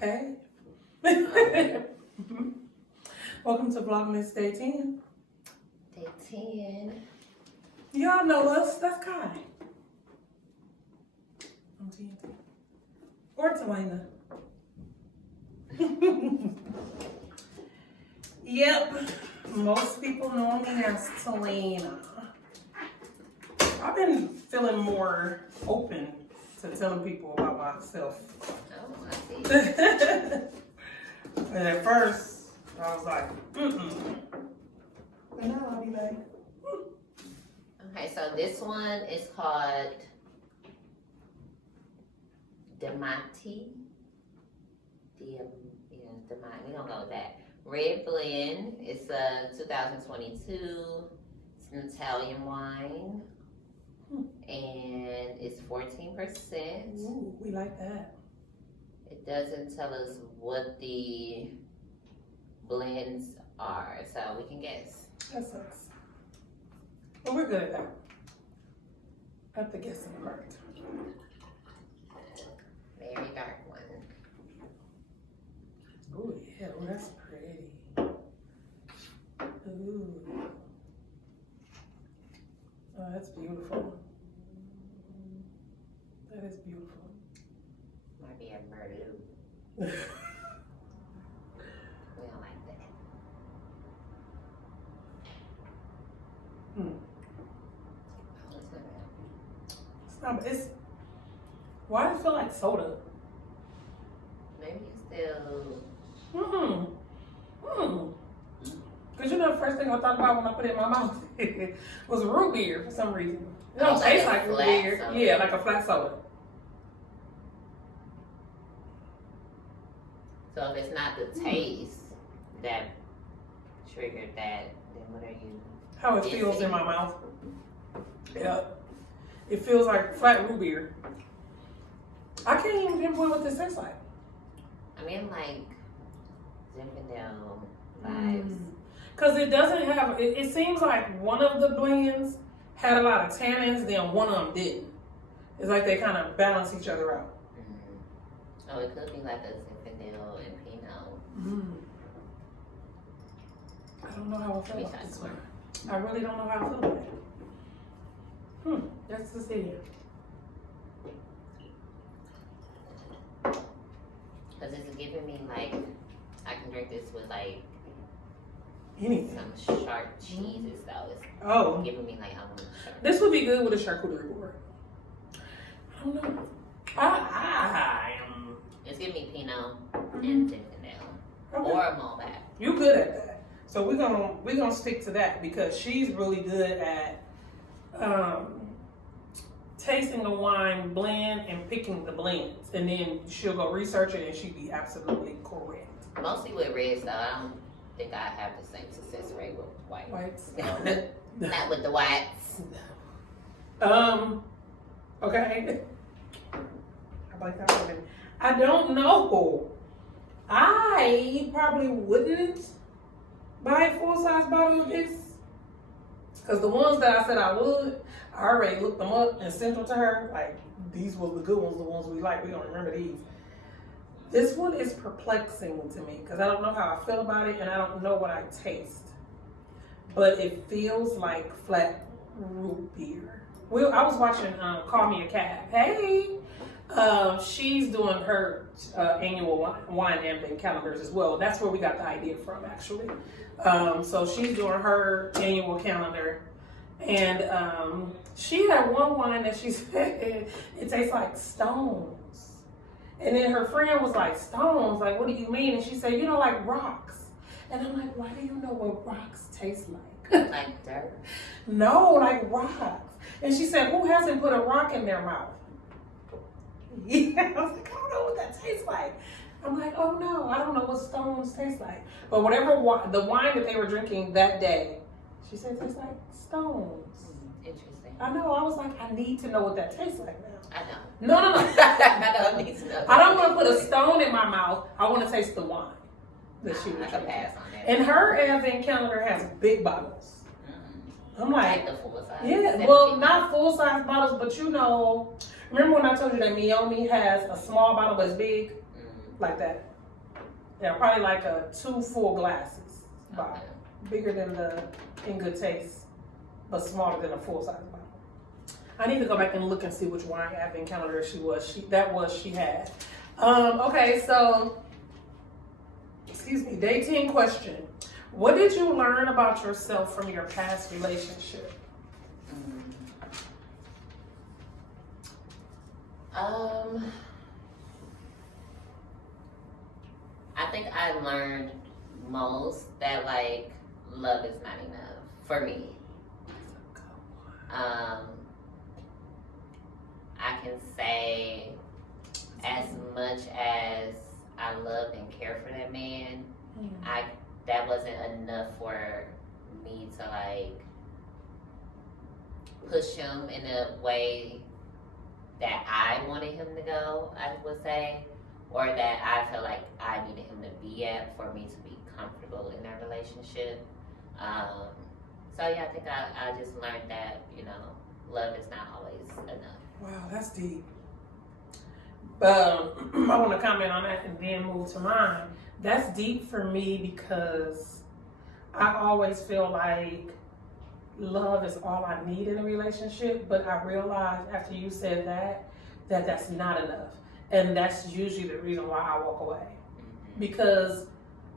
Hey. Welcome to VlogMas Day 10. Day 10. Y'all know us. That's Kai. I'm TNT. Or Talina. Yep. Most people know me as Talina. I've been feeling more open to telling people about myself. Oh, I see. And at first, I was like, And now I'll be like, Okay, so this one is called Demati. Demati. We don't go with that. Red Blend. It's a 2022. It's an Italian wine. And it's 14%. ooh, we like that. It doesn't tell us what the blends are, so we can guess. That sucks. But we're good at that. At the guessing part. Very dark one. Oh yeah, oh, that's pretty. Ooh. Oh, that's beautiful. That is beautiful. Might be a Merlot. We don't like that. It's not, it's, why does it feel like soda? Maybe it's still. Because you know the first thing I thought about when I put it in my mouth was root beer for some reason. It don't taste like root beer. Soda. Yeah, like a flat soda. So if it's not the taste that triggered that, then what are you? How it feels in my mouth. Yeah. It feels like flat root beer. I can't even pinpoint what this tastes like. I mean, like Zinfandel vibes. Because it doesn't have, it seems like one of the blends had a lot of tannins, then one of them didn't. It's like they kind of balance each other out. Oh, it could be like a Zinfandel and Pinot. I don't know how I feel Me about this too. one. I really don't know how I feel about it. That's the thing. Because it's giving me like, I can drink this with like Anything. some sharp cheeses though. It's Oh. giving me like, I want sharp. This would be good with a charcuterie board. I don't know. I am. It's giving me Pinot and Zinfandel. Okay. Or a Malbec. You good at that. So we're gonna stick to that because she's really good at tasting the wine blend and picking the blends, and then she'll go research it and she'd be absolutely correct. Mostly with reds though. I don't think I have the same success rate with white. Whites. No, not with the whites. Okay. I like that one. I don't know. I probably wouldn't buy a full-size bottle of this. Because the ones that I said I would, I already looked them up and sent them to her. Like, these were the good ones, the ones we like. We don't remember these. This one is perplexing to me because I don't know how I feel about it and I don't know what I taste. But it feels like flat root beer. I was watching Call Me a Cab. Hey! She's doing her annual wine and calendars as well. That's where we got the idea from, actually. So she's doing her annual calendar. And she had one wine that she said, it tastes like stones. And then her friend was like, stones? Like, what do you mean? And she said, like rocks. And I'm like, why do you know what rocks taste like? Like dirt? No, like rocks. And she said, who hasn't put a rock in their mouth? Yeah, I was like, I don't know what that tastes like. I'm like, oh no, I don't know what stones taste like. But whatever the wine that they were drinking that day, she said it tastes like stones. Interesting. I know, I was like, I need to know what that tastes like now. I know. No. I don't need to know. I don't want to put a stone in my mouth. I want to taste the wine that she was I can drinking. pass on that. And her advent calendar has big bottles. I'm like, the full size. yeah, well, not full size bottles, but remember when I told you that Miyomi has a small bottle that's big? like that. Yeah, probably like 2 full glasses bottle. Bigger than the In Good Taste, but smaller than a full-size bottle. I need to go back and look and see which wine advent calendar she had. Okay, so, excuse me, day 10 question. What did you learn about yourself from your past relationship? I think I learned most that like love is not enough for me. I can say as much as I love and care for that man, that wasn't enough for me to like push him in a way that I wanted him to go, I would say, or that I felt like I needed him to be at for me to be comfortable in that relationship. So yeah, I think I just learned that, you know, love is not always enough. Wow, that's deep. I want to comment on that and then move to mine. That's deep for me because I always feel like love is all I need in a relationship, but I realized after you said that that's not enough. And that's usually the reason why I walk away. Because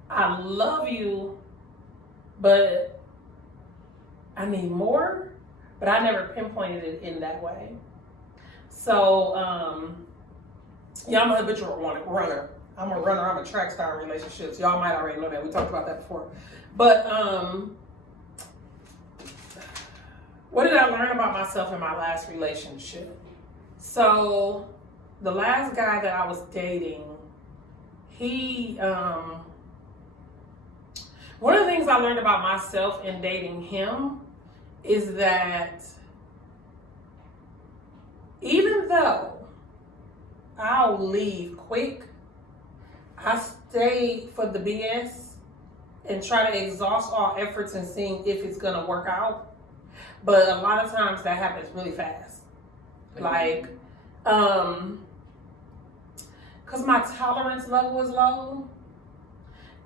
I love you, but I need more, but I never pinpointed it in that way. So, yeah, I'm a habitual runner. I'm a runner, I'm a track star in relationships. Y'all might already know that. We talked about that before. But, what did I learn about myself in my last relationship? So, the last guy that I was dating, one of the things I learned about myself in dating him is that even though I'll leave quick, I stay for the BS and try to exhaust all efforts in seeing if it's gonna work out. But a lot of times that happens really fast. Like, because my tolerance level was low.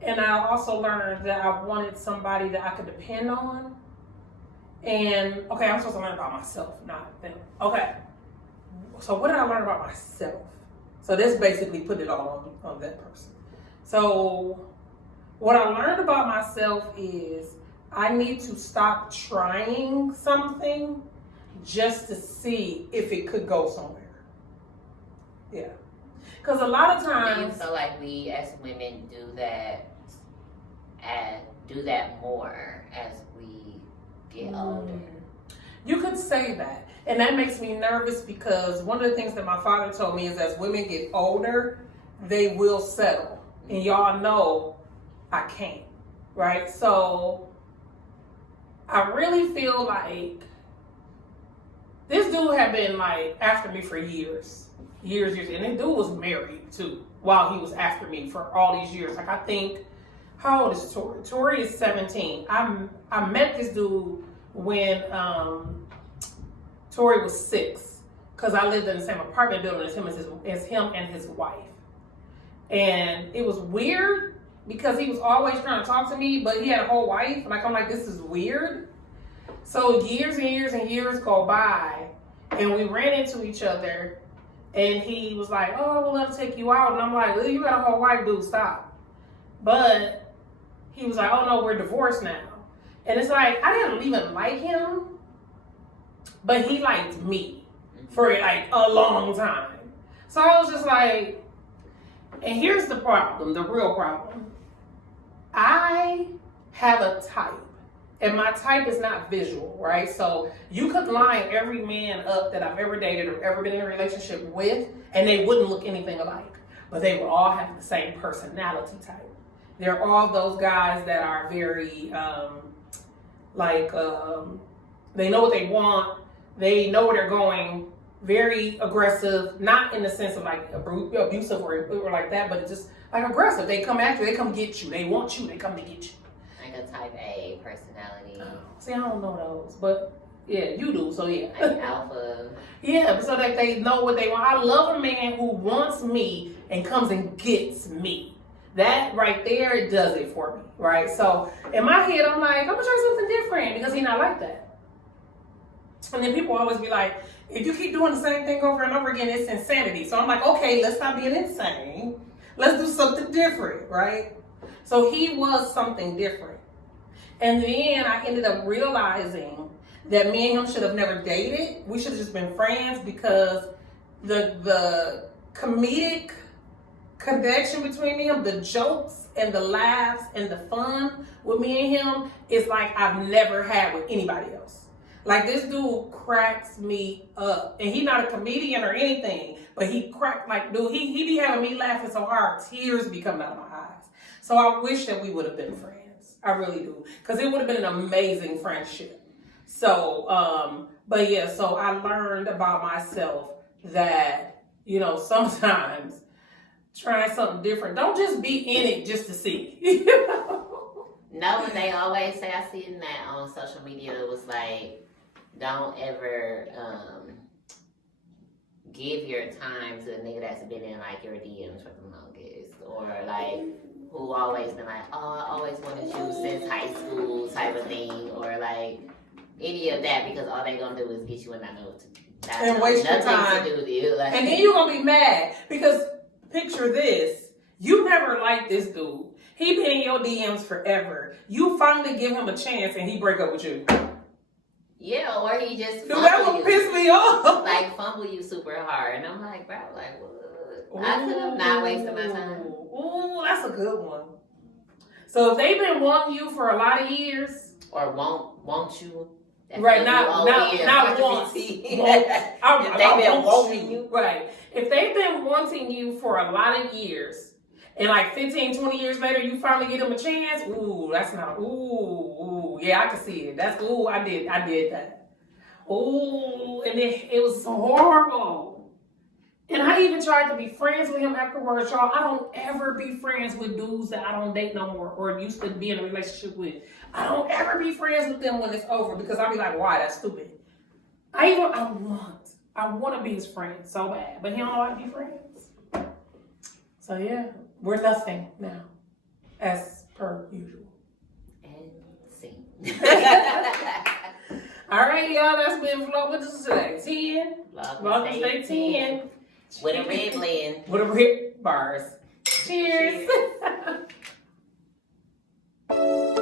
And I also learned that I wanted somebody that I could depend on. And, okay, I'm supposed to learn about myself, not them. Okay, so what did I learn about myself? So this basically put it all on that person. So what I learned about myself is I need to stop trying something just to see if it could go somewhere. Yeah. Because a lot of times... Do you feel like we as women do that more as we get older? You could say that. And that makes me nervous because one of the things that my father told me is as women get older, they will settle. And y'all know I can't, right? So I really feel like this dude had been like after me for years. And this dude was married too while he was after me for all these years. Like I think, how old is Tori? Tori is 17. I met this dude when Tori was 6 because I lived in the same apartment building as him and his wife. And it was weird because he was always trying to talk to me, but he had a whole wife. Like, I'm like, this is weird. So years and years and years go by and we ran into each other and he was like, oh, I would love to take you out. And I'm like, well, you got a whole wife, dude, stop. But he was like, oh no, we're divorced now. And it's like, I didn't even like him, but he liked me for like a long time. So I was just like, and here's the problem, the real problem. I have a type, and my type is not visual, right? So you could line every man up that I've ever dated or ever been in a relationship with, and they wouldn't look anything alike, but they would all have the same personality type. They're all those guys that are very, they know what they want, they know where they're going, very aggressive, not in the sense of like abusive or like that, but it's just like aggressive. They come at you, they come get you, they want you, they come to get you. Like a type A personality. See, I don't know those, but Yeah, you do. So yeah. Like alpha. Yeah, so that they know what they want. I love a man who wants me and comes and gets me. That right there, it does it for me, right? So in my head, I'm like, I'm gonna try something different because he's not like that. And then people always be like, if you keep doing the same thing over and over again, it's insanity. So I'm like, okay, let's stop being insane. Let's do something different, right? So he was something different. And then I ended up realizing that me and him should have never dated. We should have just been friends because the comedic connection between me and him, the jokes and the laughs and the fun with me and him is like I've never had with anybody else. Like this dude cracks me up. And he's not a comedian or anything, but he cracked like, dude, he be having me laughing so hard, tears be coming out of my eyes. So I wish that we would have been friends. I really do. Because it would have been an amazing friendship. So, but yeah, so I learned about myself that, you know, sometimes trying something different, don't just be in it just to see. You know? No, but they always say, I see in that on social media, it was like, don't ever give your time to a nigga that's been in like your DMs for the longest, or like who always been like, oh, I always wanted you since high school type of thing, or like any of that, because all they gonna do is get you in that note and waste your time. To do with you. Like, and then you're gonna be mad because picture this, you never liked this dude. He been in your DMs forever. You finally give him a chance and he break up with you. Yeah, or he just dude, that would piss me off. Like fumble you super hard, and I'm like, bro, like what? I could have not wasted my time. Ooh, that's a good one. So if they've been wanting you for a lot of years, or want you, right? Not once. If they've been wanting you, right? If they've been wanting you for a lot of years, and like 15, 20 years later, you finally get them a chance. Ooh, that's not. Ooh, yeah, I can see it. That's ooh, I did that. Ooh, and it was so horrible. And I even tried to be friends with him afterwards, y'all. I don't ever be friends with dudes that I don't date no more or used to be in a relationship with. I don't ever be friends with them when it's over because I'll be like, why? That's stupid. I want to be his friend so bad, but he don't know how to be friends. So yeah, we're nothing now, as per usual. And see. All right, y'all. That's been VlogMas today. 10. VlogMas Day 10. With a red blend. With a red bars. Cheers. Cheers.